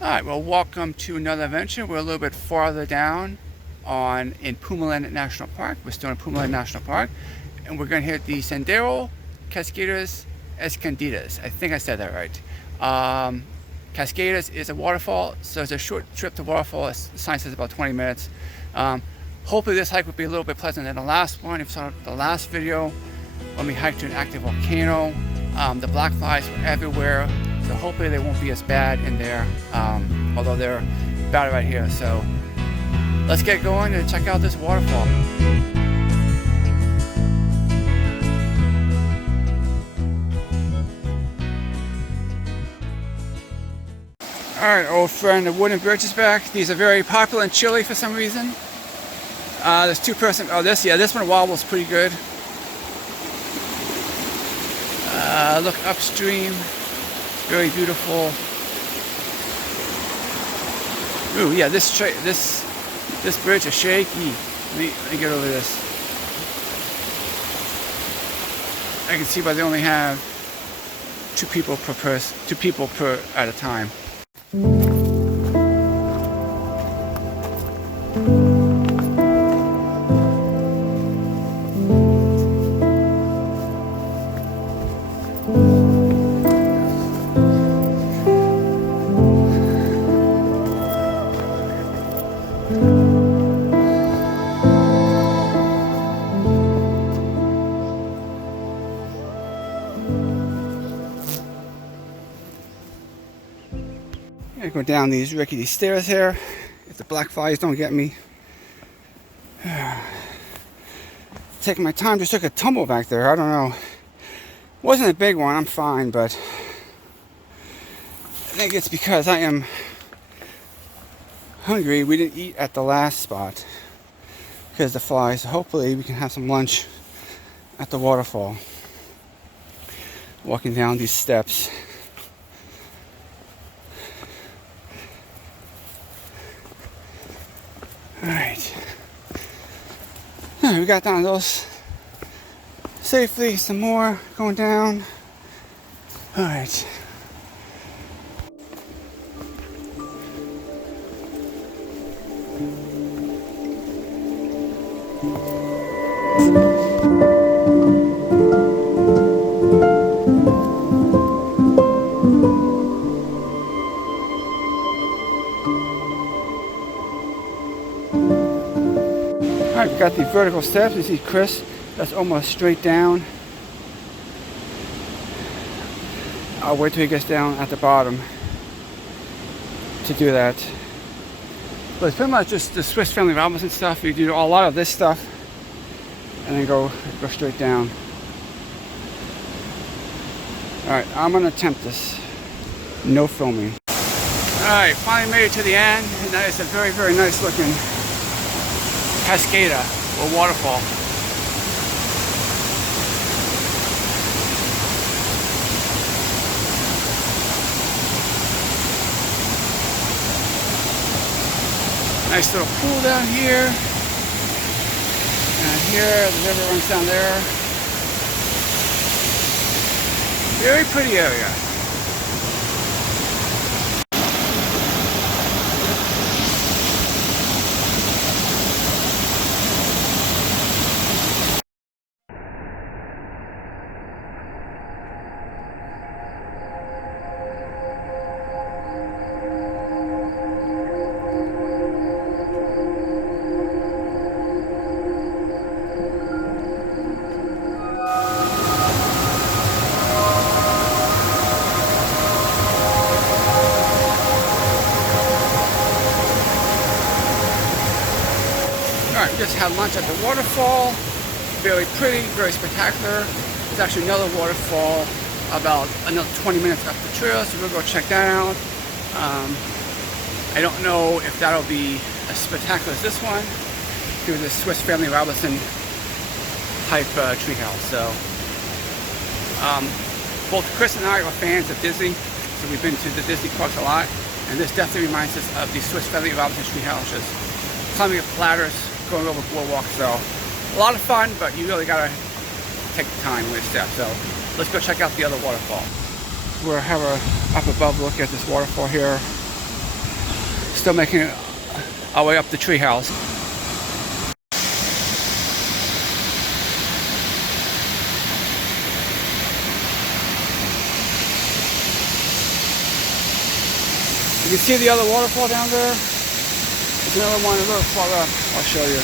Alright, well, welcome to another adventure. We're a little bit farther down in Pumaland National Park. We're still in Pumaland National Park, and we're going to hit the Sendero Cascadas Escondidas. I think I said that right. Cascadas is a waterfall, so it's a short trip to Waterfall. The sign says about 20 minutes. Hopefully this hike will be a little bit pleasant than the last one. If you saw the last video, when we hiked to an active volcano, the black flies were everywhere. So hopefully they won't be as bad in there, although they're bad right here. So let's get going and check out this waterfall. Alright, old friend, the wooden bridge is back. These are very popular in Chile for some reason. There's two-person, this one wobbles pretty good. Look upstream. Very beautiful. Ooh, yeah, this bridge is shaky. Let me get over this. I can see why they only have two people per at a time. I go down these rickety stairs here if the black flies don't get me. Taking my time, just took a tumble back there. I don't know. Wasn't a big one, I'm fine, but I think it's because I am hungry. We didn't eat at the last spot because of the flies. So hopefully we can have some lunch at the waterfall. Walking down these steps. Alright, we got down those safely, some more going down. Alright. Alright, we got the vertical steps. You see Chris, that's almost straight down. I'll wait till he gets down at the bottom to do that. But it's pretty much just the Swiss Family Robinson stuff. You do a lot of this stuff and then go straight down. Alright, I'm gonna attempt this. No filming. Alright, finally made it to the end, and that is a very, very nice looking cascada or waterfall. Nice little pool down here. And here, the river runs down there. Very pretty area. Alright, we just had lunch at the waterfall. Very pretty, very spectacular. There's actually another waterfall about another 20 minutes up the trail, so we'll go check that out. I don't know if that'll be as spectacular as this one through the Swiss Family Robinson type treehouse. So both Chris and I are fans of Disney, so we've been to the Disney parks a lot, and this definitely reminds us of the Swiss Family Robinson treehouse, just climbing up ladders, going over boardwalks. So a lot of fun, but you really gotta take the time with step. So let's go check out the other waterfall. We'll have a up above look at this waterfall here. Still making our way up the treehouse. You can see the other waterfall down there. There's another one a little far up. I'll show you.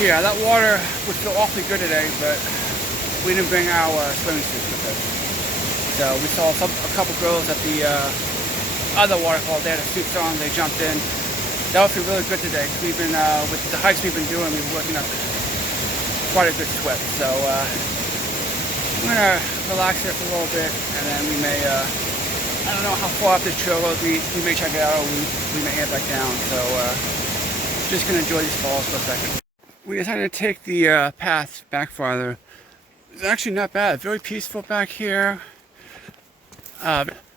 So yeah, that water would feel awfully good today, but we didn't bring our swimming suits with us. So we saw a couple girls at the other waterfall. They had their suits on, they jumped in. That would feel really good today. We've been, with the hikes we've been doing, we've been working up quite a good sweat. So we're gonna relax here for a little bit, and then we may, I don't know how far up the trail goes. We may check it out, or we may head back down. So just gonna enjoy these falls for a second. We decided to take the path back farther. It's actually not bad. Very peaceful back here.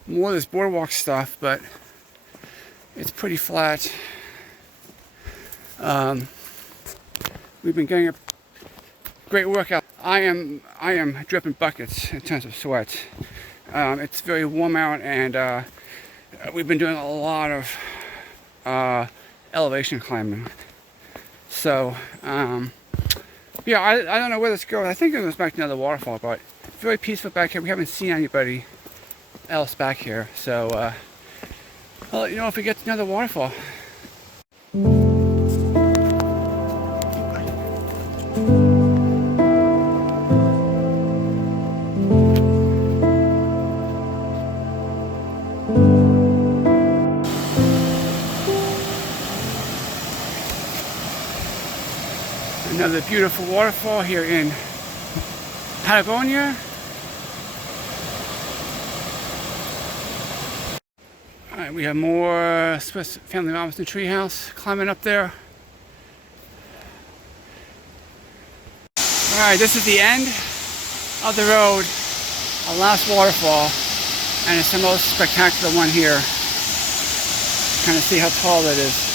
More of this boardwalk stuff, but it's pretty flat. We've been getting a great workout. I am dripping buckets in terms of sweat. It's very warm out, and we've been doing a lot of elevation climbing. So, yeah, I don't know where this goes. I think it goes back to another waterfall, but very peaceful back here. We haven't seen anybody else back here. So, I'll let you know if we get to another waterfall. Another beautiful waterfall here in Patagonia. Alright, we have more Swiss Family Robinson treehouse climbing up there. Alright, this is the end of the road, our last waterfall, and it's the most spectacular one here. Kind of see how tall it is.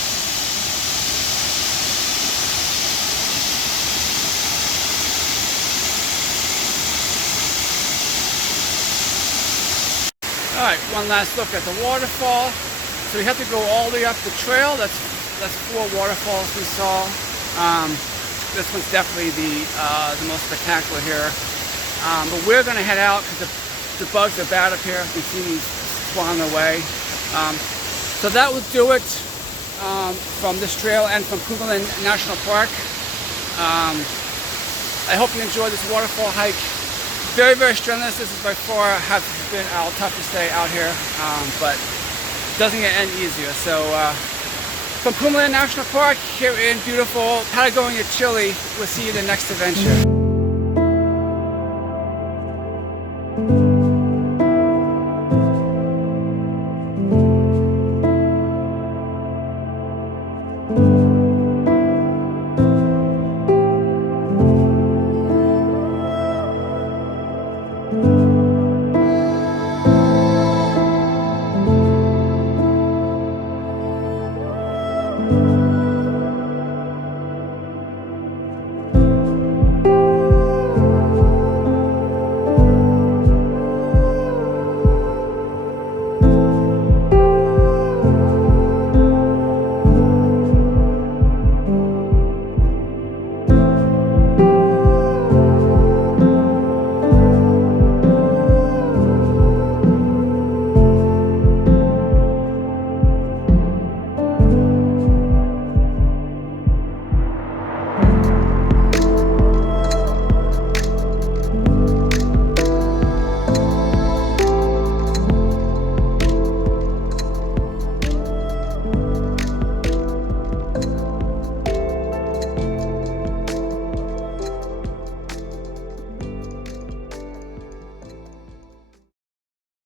Alright, one last look at the waterfall. So we have to go all the way up the trail. That's 4 waterfalls we saw. This one's definitely the most spectacular here. But we're going to head out because the bugs are bad up here. You can see these flying away. So that will do it from this trail and from Patagonian National Park. I hope you enjoyed this waterfall hike. Very, very strenuous. This is by far has been our toughest day out here, but it doesn't get any easier. So from Patagonian National Park here in beautiful Patagonia, Chile, we'll see you in the next adventure.